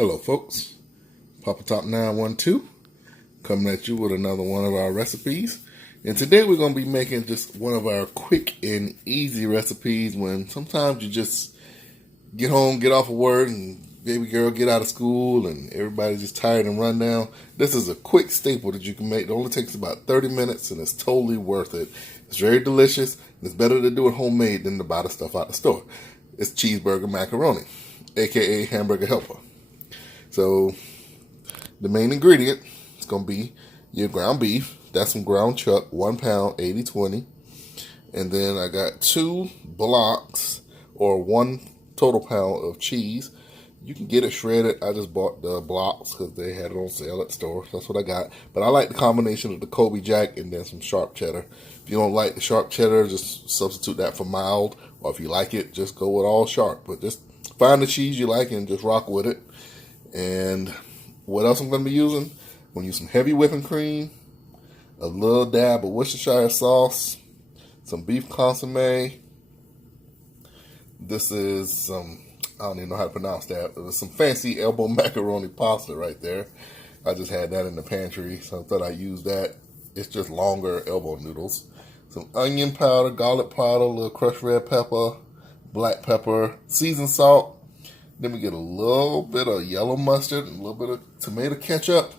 Hello folks, Papa Top 912 coming at you with another one of our recipes. And today we're going to be making just one of our quick and easy recipes when sometimes you just get home, get off of work, and baby girl get out of school and everybody's just tired and run down. This is a quick staple that you can make. It only takes about 30 minutes and it's totally worth it. It's very delicious. It's better to do it homemade than to buy the stuff out the store. It's cheeseburger macaroni, aka hamburger helper. So the main ingredient is going to be your ground beef. That's some ground chuck, 1 pound, 80/20. And then I got 2 blocks or 1 total pound of cheese. You can get it shredded. I just bought the blocks because they had it on sale at the store. That's what I got. But I like the combination of the Kobe Jack and then some sharp cheddar. If you don't like the sharp cheddar, just substitute that for mild. Or if you like it, just go with all sharp. But just find the cheese you like and just rock with it. And what else I'm going to be using? I'm going to use some heavy whipping cream, a little dab of Worcestershire sauce, some beef consomme. This is some, I don't even know how to pronounce that. It was some fancy elbow macaroni pasta right there. I just had that in the pantry, so I thought I'd use that. It's just longer elbow noodles. Some onion powder, garlic powder, a little crushed red pepper, black pepper, seasoned salt. Then we get a little bit of yellow mustard, a little bit of tomato ketchup.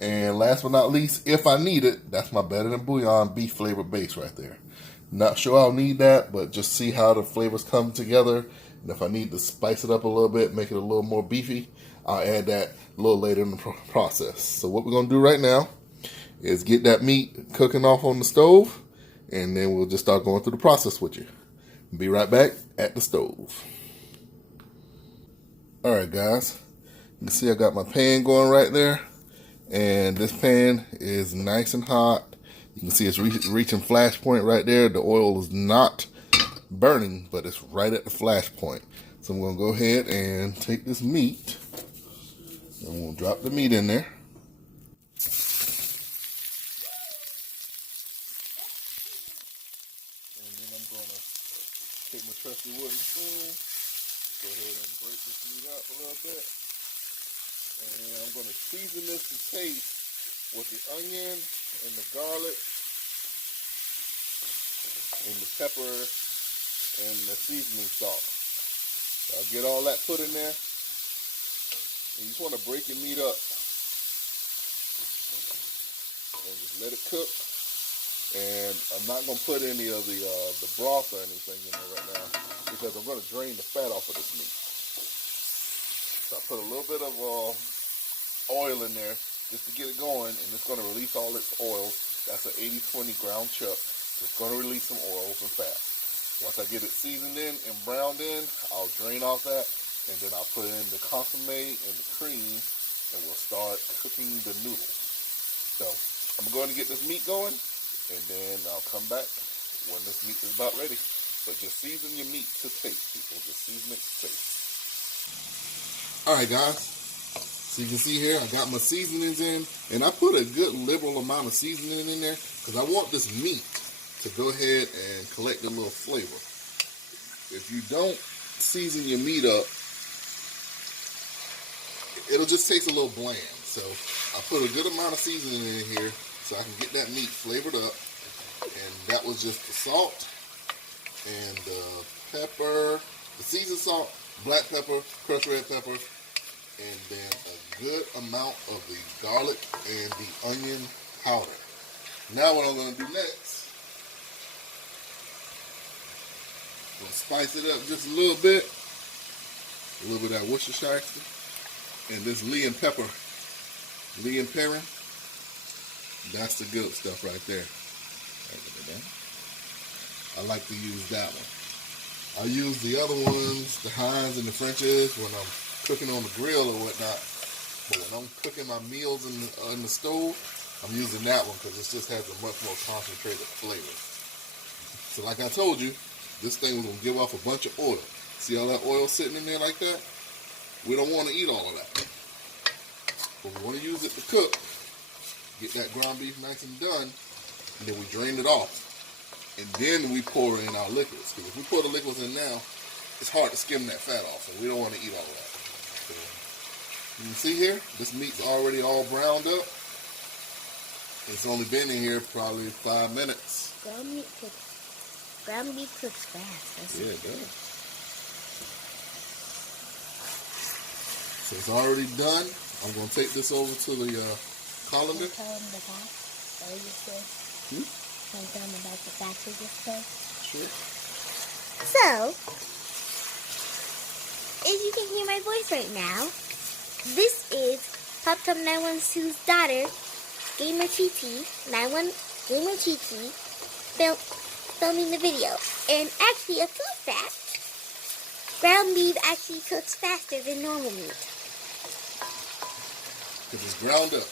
And last but not least, if I need it, that's my better than bouillon beef flavor base right there. Not sure I'll need that, but just see how the flavors come together. And if I need to spice it up a little bit, make it a little more beefy, I'll add that a little later in the process. So what we're going to do right now is get that meat cooking off on the stove. And then we'll just start going through the process with you. Be right back at the stove. Alright guys, you can see I got my pan going right there, and this pan is nice and hot. You can see it's reaching flash point right there. The oil is not burning, but it's right at the flash point. So I'm going to go ahead and take this meat, and we'll drop the meat in there. And then I'm going to take my trusty wooden spoon. Go ahead and break this meat up a little bit. And I'm going to season this to taste with the onion and the garlic and the pepper and the seasoning salt. So I'll get all that put in there. And you just want to break your meat up and just let it cook. And I'm not going to put any of the broth or anything in there right now because I'm going to drain the fat off of this meat. So I put a little bit of oil in there just to get it going, and it's going to release all its oil. That's an 80/20 ground chuck. So it's going to release some oils and fat. Once I get it seasoned in and browned in, I'll drain off that, and then I'll put in the consomme and the cream, and we'll start cooking the noodles. So I'm going to get this meat going. And then I'll come back when this meat is about ready. But just season your meat to taste, people. Just season it to taste. Alright guys, so you can see here I got my seasonings in. And I put a good liberal amount of seasoning in there because I want this meat to go ahead and collect a little flavor. If you don't season your meat up, it'll just taste a little bland. So I put a good amount of seasoning in here so I can get that meat flavored up. And that was just the salt and the pepper, the seasoned salt, black pepper, crushed red pepper, and then a good amount of the garlic and the onion powder. Now what I'm going to do next, I'm going to spice it up just a little bit of that Worcestershire, and this Lee and Perrin. That's the good stuff right there. I like to use that one. I use the other ones, the Heinz and the French's, when I'm cooking on the grill or whatnot. But when I'm cooking my meals in the stove, I'm using that one because it just has a much more concentrated flavor. So like I told you, this thing was going to give off a bunch of oil. See all that oil sitting in there like that? We don't want to eat all of that. But we want to use it to cook. Get that ground beef nice and done, and then we drain it off. And then we pour in our liquids. Because if we pour the liquids in now, it's hard to skim that fat off, and we don't want to eat all of that. So You can see here, this meat's already all browned up. It's only been in here probably 5 minutes. Ground beef cooks fast. Yeah, it does. So it's already done. I'm going to take this over to the colander. Can you tell them the fact that we just did? Can you tell them about the fact we just did? Sure. So, as you can hear my voice right now, this is Pop Top 912's daughter, Gamer TT, filming the video. And actually, a food fact, ground beef actually cooks faster than normal meat. Because it's ground up.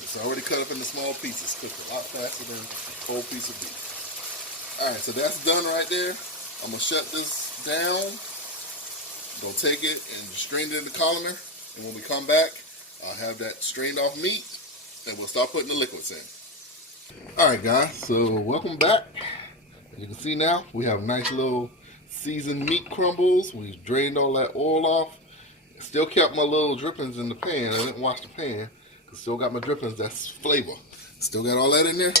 It's already cut up into small pieces. Cooked a lot faster than a whole piece of beef. Alright, so that's done right there. I'm going to shut this down. Going to take it and strain it in the colander. And when we come back, I'll have that strained off meat. And we'll start putting the liquids in. Alright guys, so welcome back. As you can see now, we have nice little seasoned meat crumbles. We've drained all that oil off. Still kept my little drippings in the pan. I didn't wash the pan. Still got my drippings. That's flavor. Still got all that in there.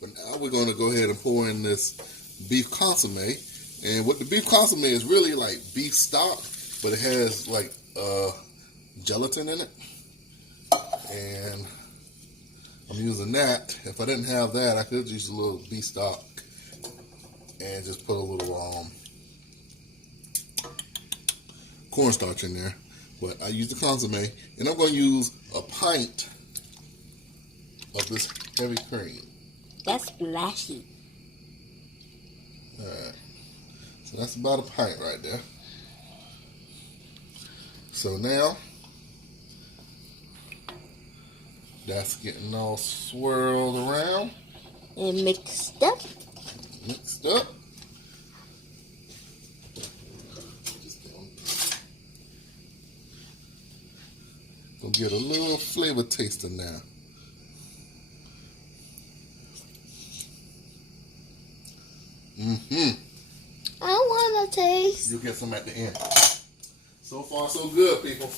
But now we're going to go ahead and pour in this beef consomme. And what the beef consomme is really like beef stock, but it has like gelatin in it. And I'm using that. If I didn't have that, I could use a little beef stock and just put a little cornstarch in there. But I use the consomme, and I'm going to use a pint of this heavy cream. That's splashy. Alright, so that's about a pint right there. So now, that's getting all swirled around. And mixed up. Mixed up. Gonna get a little flavor taster now. I want to taste. You'll get some at the end. So far, so good, people.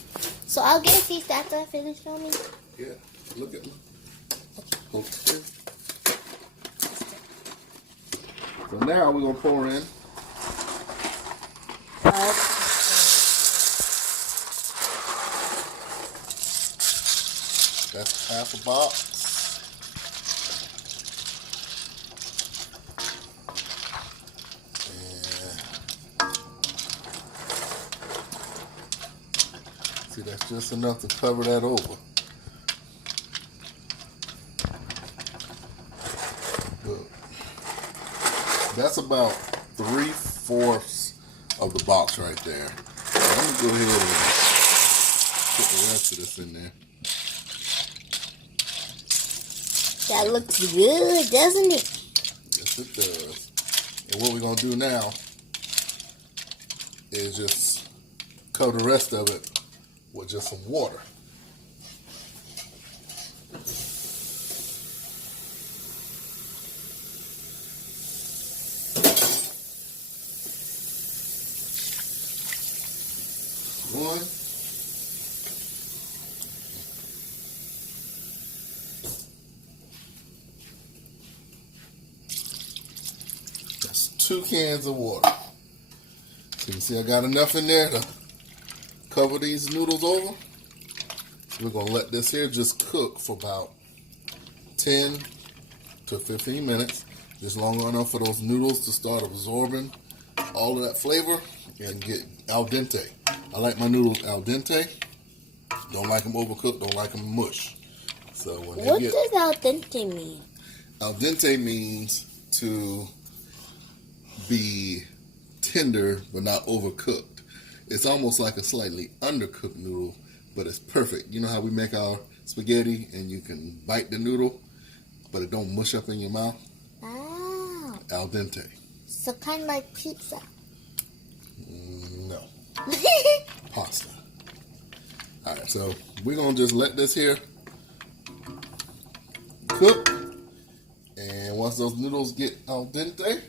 So I'll get a taste after I finish filming. Yeah, look at me. Okay. So now we're gonna pour in. That's half a box. And see, that's just enough to cover that over. Good. That's about 3/4 of the box right there. So I'm gonna go ahead and put the rest of this in there. That looks good, doesn't it? Yes, it does. And what we're going to do now is just cover the rest of it with just some water. One. That's 2 cans of water. So you can see I got enough in there to cover these noodles over. So we're going to let this here just cook for about 10 to 15 minutes. Just long enough for those noodles to start absorbing all of that flavor and get al dente. I like my noodles al dente. Don't like them overcooked. Don't like them mush. So when what does al dente mean? Al dente means to be tender but not overcooked. It's almost like a slightly undercooked noodle, but it's perfect. You know how we make our spaghetti and you can bite the noodle, but it don't mush up in your mouth? Oh. Al dente. So kind of like pizza. No. Pasta. Alright, so we're going to just let this here cook. And once those noodles get al dente,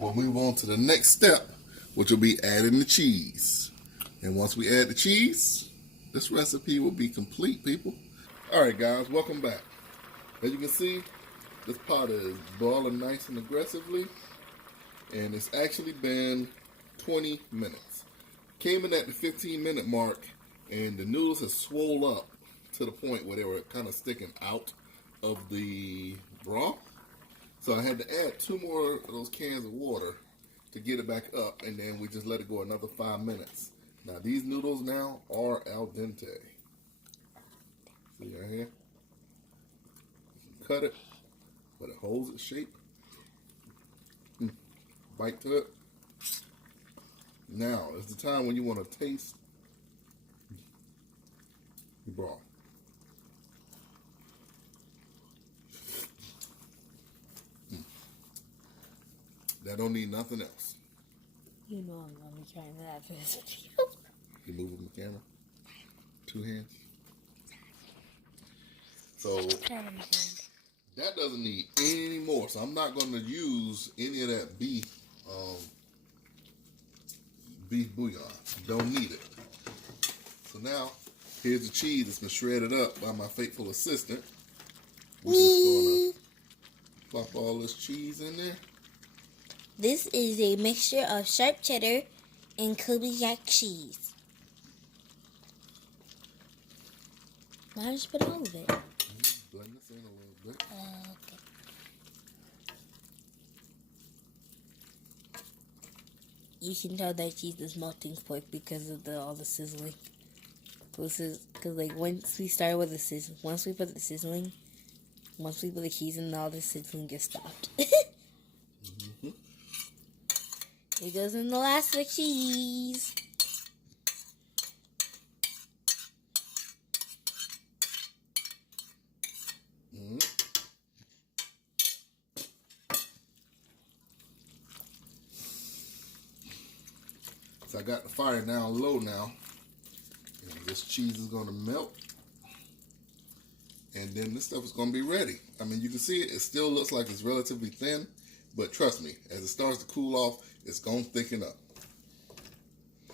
we'll move on to the next step, which will be adding the cheese. And once we add the cheese, this recipe will be complete, people. Alright guys, welcome back. As you can see, this pot is boiling nice and aggressively, and it's actually been 20 minutes. Came in at the 15-minute mark, and the noodles have swole up to the point where they were kind of sticking out of the broth. So I had to add 2 more of those cans of water to get it back up, and then we just let it go another 5 minutes. Now these noodles now are al dente. See right here? You can cut it, but it holds its shape. Bite to it. Now is the time when you want to taste the broth. That don't need nothing else. You know I'm gonna be trying that for this video. You moving the camera? 2 hands. So that doesn't need any more. So I'm not going to use any of that beef bouillon. Don't need it. So now here's the cheese that's been shredded up by my faithful assistant. We're just gonna plop all this cheese in there. This is a mixture of sharp cheddar and Kobe Jack cheese. Now just put all of it. Blend this in a little bit. Okay. You can tell that cheese is melting quick because of all the sizzling. Because like once we start with the sizzling, once we put the cheese in, all the sizzling gets stopped. It goes in the last for cheese. So I got the fire down low now. And this cheese is going to melt. And then this stuff is going to be ready. I mean, you can see it. It still looks like it's relatively thin. But trust me, as it starts to cool off, it's going to thicken up.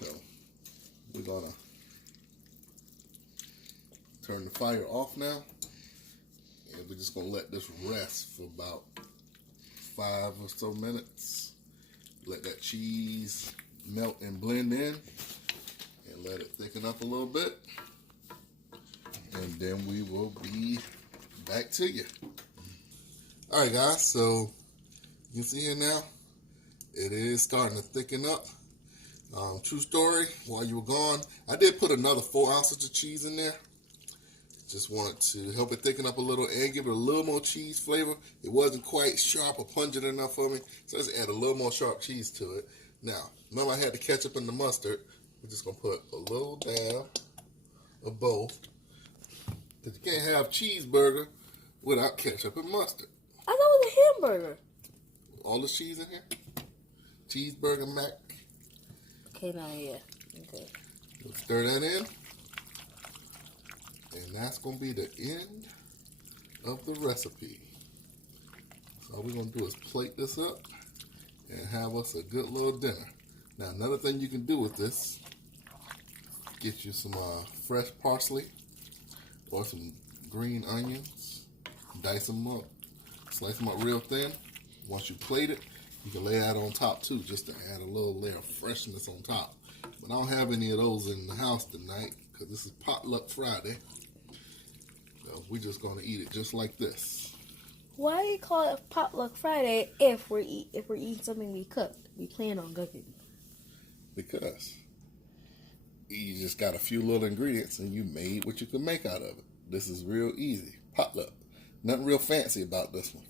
So we're going to turn the fire off now. And we're just going to let this rest for about 5 or so minutes. Let that cheese melt and blend in. And let it thicken up a little bit. And then we will be back to you. Alright guys, so you can see here now, it is starting to thicken up. True story, while you were gone, I did put another 4 ounces of cheese in there. Just wanted to help it thicken up a little and give it a little more cheese flavor. It wasn't quite sharp or pungent enough for me, so let's add a little more sharp cheese to it. Now, remember I had the ketchup and the mustard. We're just going to put a little dab of both. Because you can't have cheeseburger without ketchup and mustard. I thought it was a hamburger. All this cheese in here. Cheeseburger-Mac. Okay, now yeah. Okay. We'll stir that in. And that's going to be the end of the recipe. So all we're going to do is plate this up and have us a good little dinner. Now, another thing you can do with this, get you some fresh parsley or some green onions. Dice them up. Slice them up real thin. Once you plate it, you can lay that on top too, just to add a little layer of freshness on top. But I don't have any of those in the house tonight because this is Potluck Friday. So we're just gonna eat it just like this. Why do you call it Potluck Friday if we're eating something we cooked? We plan on cooking. Because you just got a few little ingredients and you made what you could make out of it. This is real easy. Potluck. Nothing real fancy about this one.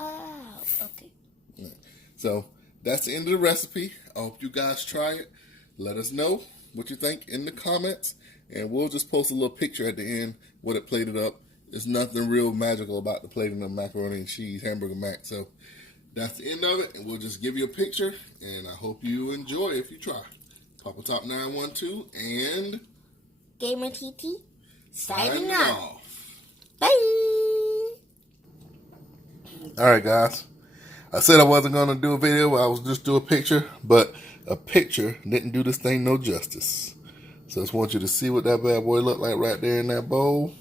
Oh, okay. Yeah. So that's the end of the recipe. I hope you guys try it. Let us know what you think in the comments. And we'll just post a little picture at the end with it plated up. There's nothing real magical about the plating of macaroni and cheese hamburger mac. So that's the end of it. And we'll just give you a picture. And I hope you enjoy if you try. Papa Top 912 and Gamer TT signing off. Bye. Alright guys. I said I wasn't going to do a video. I was just do a picture. But a picture didn't do this thing no justice. So I just want you to see what that bad boy look like right there in that bowl.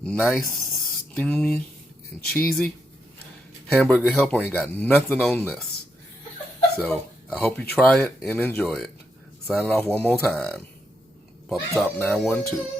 Nice, steamy, and cheesy. Hamburger Helper ain't got nothing on this. So I hope you try it and enjoy it. Signing off one more time. Papa Top 912.